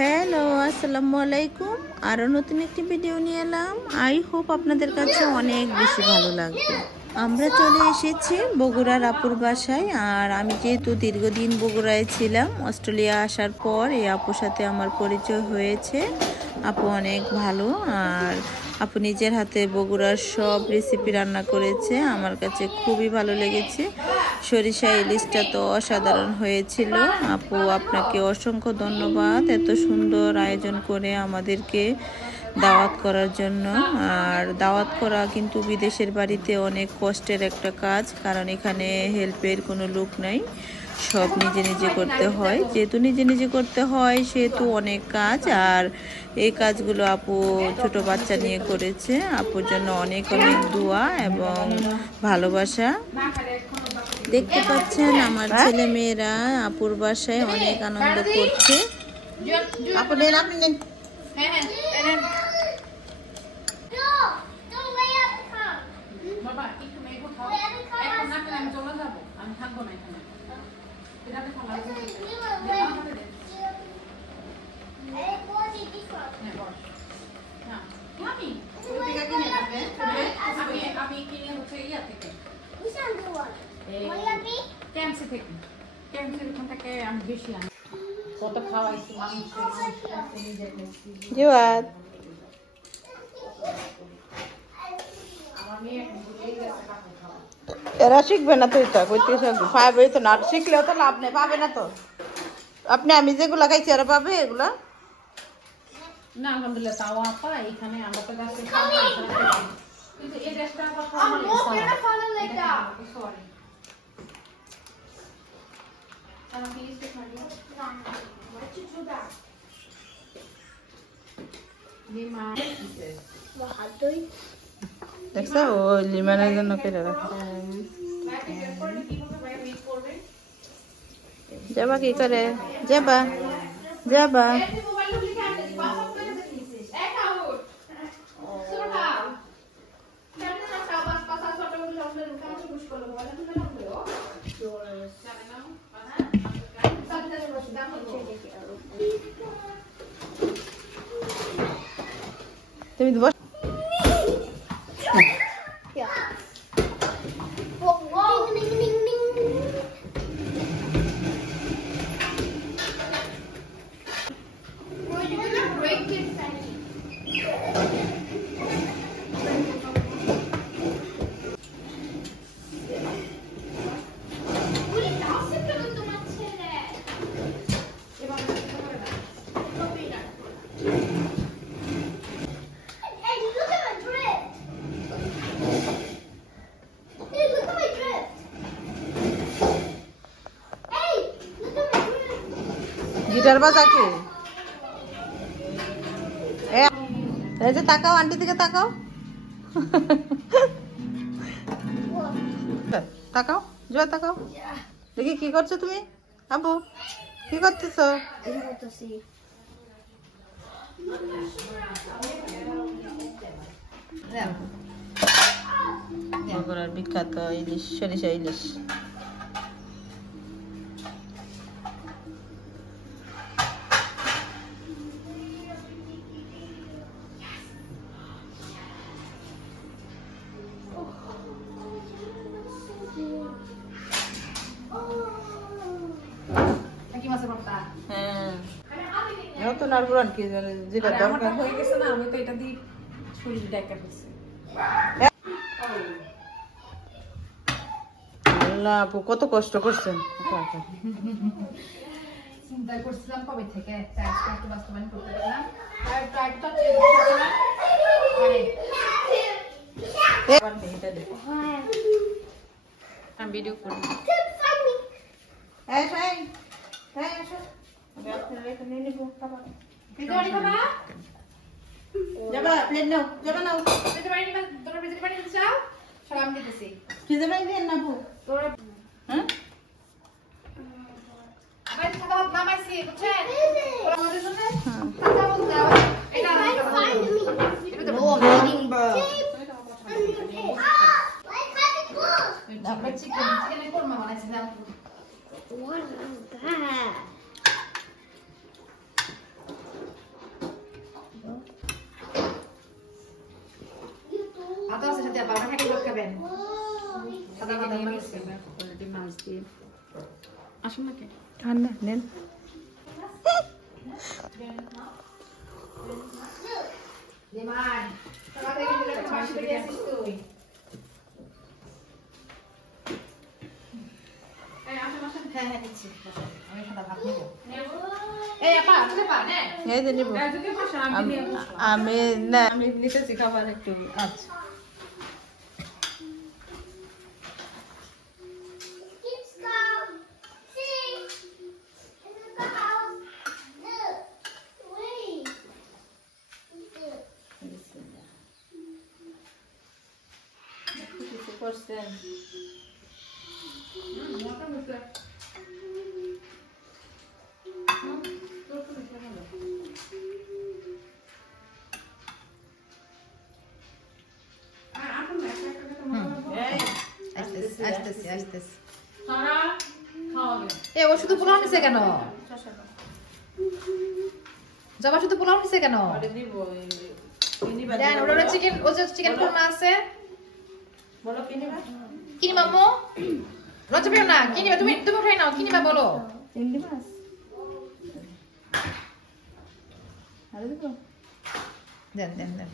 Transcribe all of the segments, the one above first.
Hello, আসসালামু আলাইকুম। আরও নতুন একটি ভিডিও নিয়ে এলাম। আই হোপ আপনাদের কাছে অনেক বেশি ভালো লাগবে। আমরা চলে এসেছি বগুড়ার আপুর বাসায়। আর আমি যেহেতু দীর্ঘদিন বগুড়ায় ছিলাম, অস্ট্রেলিয়া আসার পর এই আপুর সাথে আমার পরিচয় হয়েছে। আপু অনেক ভালো, আর আপু নিজের হাতে বগুড়ার সব রেসিপি রান্না করেছে, আমার কাছে খুবই ভালো লেগেছে। সরিষা ইলিশটা তো অসাধারণ হয়েছিল। আপু, আপনাকে অসংখ্য ধন্যবাদ এত সুন্দর আয়োজন করে আমাদেরকে দাওয়াত করার জন্য। আর দাওয়াত করা কিন্তু বিদেশের বাড়িতে অনেক কষ্টের একটা কাজ, কারণ এখানে হেল্পের কোনো লোক নাই, সব নিজে নিজে করতে হয়। যেহেতু নিজে নিজে করতে হয় সেহেতু অনেক কাজ, আর এই কাজগুলো আপু ছোট বাচ্চা নিয়ে করেছে। আপুর জন্য অনেক অনেক দোয়া এবং ভালোবাসা। দেখতে পাচ্ছেন আমার ছেলে মেয়েরা আপুর বাসায় অনেক আনন্দ করছে। আপু নেন, আপনি নেন। এরা শিখবে না তো, এটা করতে পাবে তো না, শিখলেও তো লাভ নেই, পাবে না তো। আপনি আমি যেগুলা খাইছি এরা পাবে এগুলা না। আলহামদুলিল্লাহ তাও আপা এখানে আমরা তো গাছে কিন্তু এই ড্রেসটা সরি দেখছো ওই লিমানের জন্য কেটে রাখা। যাবা কি করে, যাবা যাবা। তুমি বস। গিটার বাজা কে? এই যে তাকাও, আন্টি দিকে তাকাও, তাকাও, জয় তাকাও দেখি কি করছো তুমি। আবু কি করতেছো? বগুড়ার বিখ্যাত ইলিশ, সরিষা ইলিশ। নতুন আর পুরান কি জানে, যেটা দরকার হয়ে গেছে না, আমি তো এটা দিয়ে ছুরি ডাকা ফেলছি। আল্লাহ, আপু কত কষ্ট করছেন। চিন্তা করছিলাম কবে থেকে একটু বাস্তবায়ন করতে পারলাম। আর ভিডিও করি। যাবা প্লেট নাও, যাবা নাও। তোরা বিজলি পানি দিতে চাও? সালাম দিতেছি। কি যাবাই দেন না বউ তোরা হ্যাঁ আবার খাওয়া নামাইছি বুঝছেন? তোরা আমাদের জন্য খাওয়া বলতে দাও। এটা এটা তো মিটিং বড় তারপর চিকেনের কোরমা বানাইছি দাও। What is that? আসুন না কে ঠান্ডা নেন আমি না আমি নিতেছি খাবার একটু আচ্ছা করছেন ও শুধু পোলাও নিছে কেন জবা শুধু পোলাও নিছে কেন দেন ওটা চিকেন ও যে চিকেন কোরমা আছে বলো কিনিবা কিনিবা মো লজ্জা পেও না কিনিবা তুমি তুমি উঠাই নাও কিনিবা বলো চিংড়ি মাছ আরে দেখো দেন দেন দেন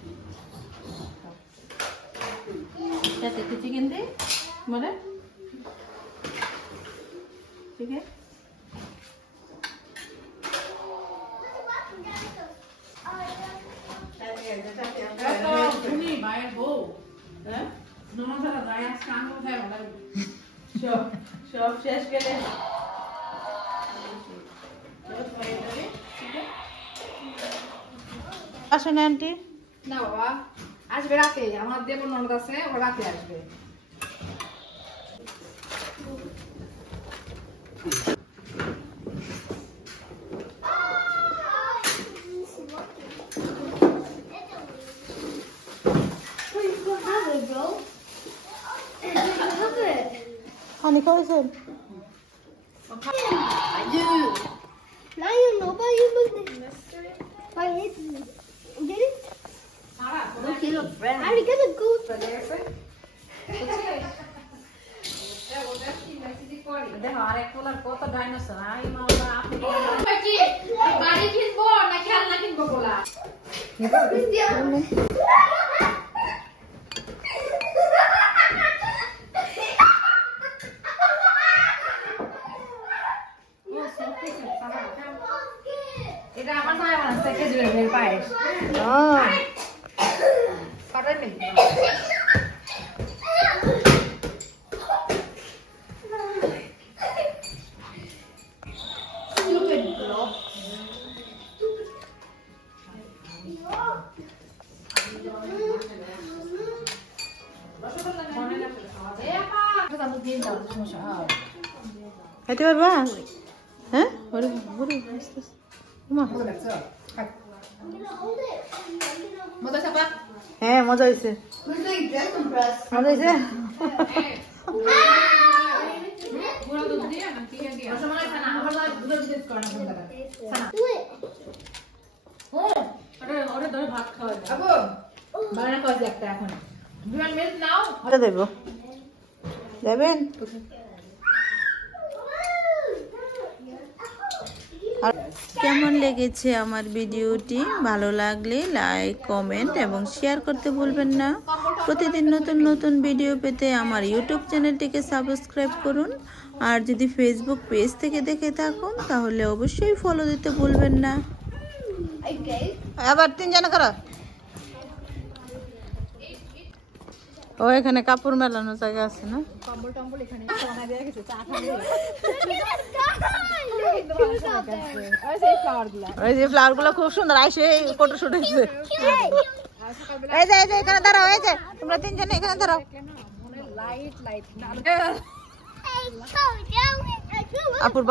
সাথে একটু চিকেন দে মানে ঠিক আছে তুমি বাইরে বউ হ্যাঁ নমস্কার দায়া স্নান কোথায় ভালো সব শেষ গেলে আসেন আন্টি না বাবা আসবে রাতে আমার দেবর ননদ আছে ও রাতে আসবে পানি খাওয়াইছেন দেখো আরেক পোলার কত ডাইনোসর আই মা আপনি বাড়ি কিনবো না খেলনা কিনবো পোলা এটা আমার মায়ের বানাচ্ছে খেজুরের পায়েস কটার মিল খাইতে পারবা হ্যাঁ ওরে ওরে মা হ্যাঁ মজা হয়েছে মজা হয়েছে ভাত খাওয়া বানানা খাওয়া একটা এখন মিল্ক নাও দেব দেবেন কেমন লেগেছে আমার ভিডিওটি ভালো লাগলে লাইক কমেন্ট এবং শেয়ার করতে ভুলবেন না প্রতিদিন নতুন নতুন ভিডিও পেতে আমার ইউটিউব চ্যানেলটিকে সাবস্ক্রাইব করুন আর যদি ফেসবুক পেজ থেকে দেখে থাকুন তাহলে অবশ্যই ফলো দিতে ভুলবেন না আবার তিনজন করো ও এখানে কাপড় মেলানো জায়গা আছে না কম্বল টম্বল এখানে সোনা দিয়ে রেখেছে চা ওই যে ফ্লাওয়ার গুলো খুব সুন্দর আইসে ফটো শুট হয়েছে এই যে এখানে দাঁড়াও এই যে তোমরা তিনজন এখানে দাঁড়াও লাইট লাইট আপুর